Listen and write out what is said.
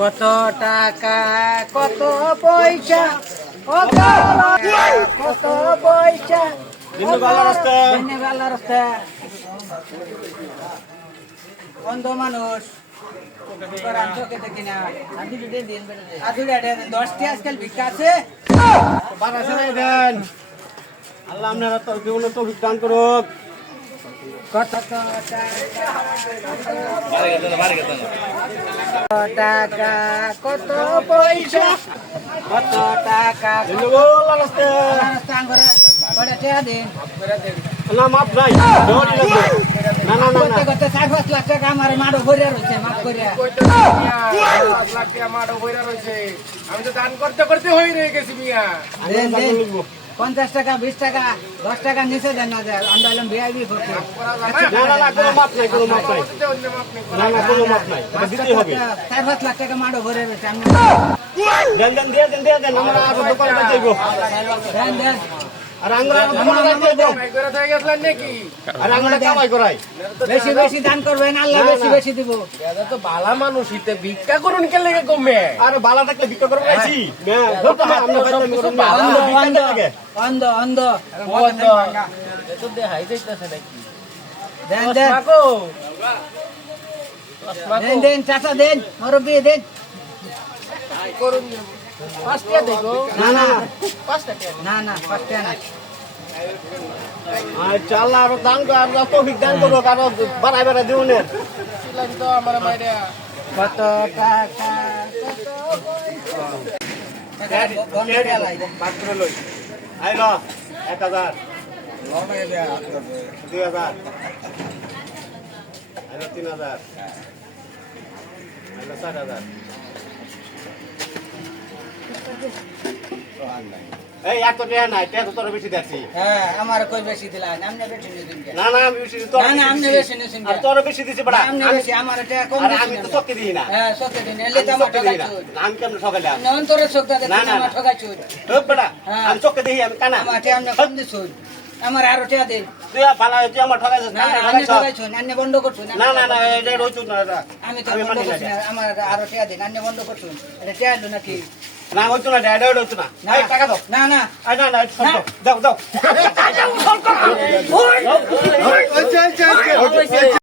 কত টাকা কত পয়সা কত পয়সা রাস্তা বন্ধ মানুষ দশটি আজকাল ভিক্ষা আছে আল্লাহ আপনারা তো জীবনে তো দান করুক। কত টাকা কত পয়সা কত টাকা দিন না মাপ নাই না না না না কত 4-5 লাখ টাকা আমার মাড়ো ভরিয়া রয়েছে মাফ করিয়া 5 লাখ টাকা মাড়ো ভরিয়া রয়েছে। আমি তো দান করতে করতে হয়ে রয়ে গেছি মিয়া। 50 টাকা 20 টাকা 10 টাকা নিচে দেন না যায় আমরা হলাম ভিআইপি করতে না না না কোনো মাপ নাই কোনো মাপ নাই না না কোনো মাপ নাই এটা দিতেই হবে। 4-5 লাখ টাকা মাড়ো ভরিয়া রয়েছে আমি দেন দেন দিয়ে দেন আমরা আর দোকানে যাইব দেন আর আমরা দোকানে যাইব ভাই করে থেকে গেছলেন নাকি? আর আমরা কামাই করাই বেশি বেশি দান করবেন আল্লাহ বেশি বেশি দিব দাদা তো বালা মানুষ ইতে ভিক্ষা করুন কে লেগে কমে। আরে বালা থাকলে বিক্রি করব আইছি না বলতো আমরা বাইরে করব না অন্ধ অন্ধ বন্ধ এত দেখাই যাইতাছে নাকি? দেন দেন মাকো দেন দেন চাচা দেন মুরব্বি দেন করুন 5 টাকা দেগো না না 5 টাকা না না পাঁচটা না আচ্ছা আল্লাহ আর দান কর আর তৌফিক দান করো কারো বাড়াই বাড়াই দিও না ছিলেন তো আমার মাইরা কত টাকা মাত্র লই আইলো 1000 2000 আইলো 3000 আইলো 4000 এই এত টাকা নাই টাকা তোর বেশি দেখছি হ্যাঁ আমার কই বেশি দিলা আমনে বেশি নিছেন না না আমি বেশি তোর না না আমনে বেশি নিছেন আর তোর বেশি দিছি বড়া আমনে বেশি আমার টাকা কম আরে দিছেন আমি তো চক্কে দিই না হ্যাঁ সকে দিন এলে তো আমার ঠকাইছো আমি কেমন সকালে নন তোর চোখটা দেখে না, না, আমার না। ঠকাইছো ওই বড়া হ্যাঁ। আমি চক্কে দিই আমি কানা আমার টাকা আমনে কম দিছো আমার আরো টাকা দেন তুই ভালো তুই আমার ঠকাইছিস না না আমনে ঠকাইছো আন্নে বন্ধ করছো না না না এটা রইছো না এটা আমি তো আমি বন্ধ মানি না করছি না আমার আরো টাকা দেন আন্নে বন্ধ করছো এটা টাকা দিল নাকি না হইতো না এটা হইতো না এই টাকা দাও না না আই না না দাও দাও ওই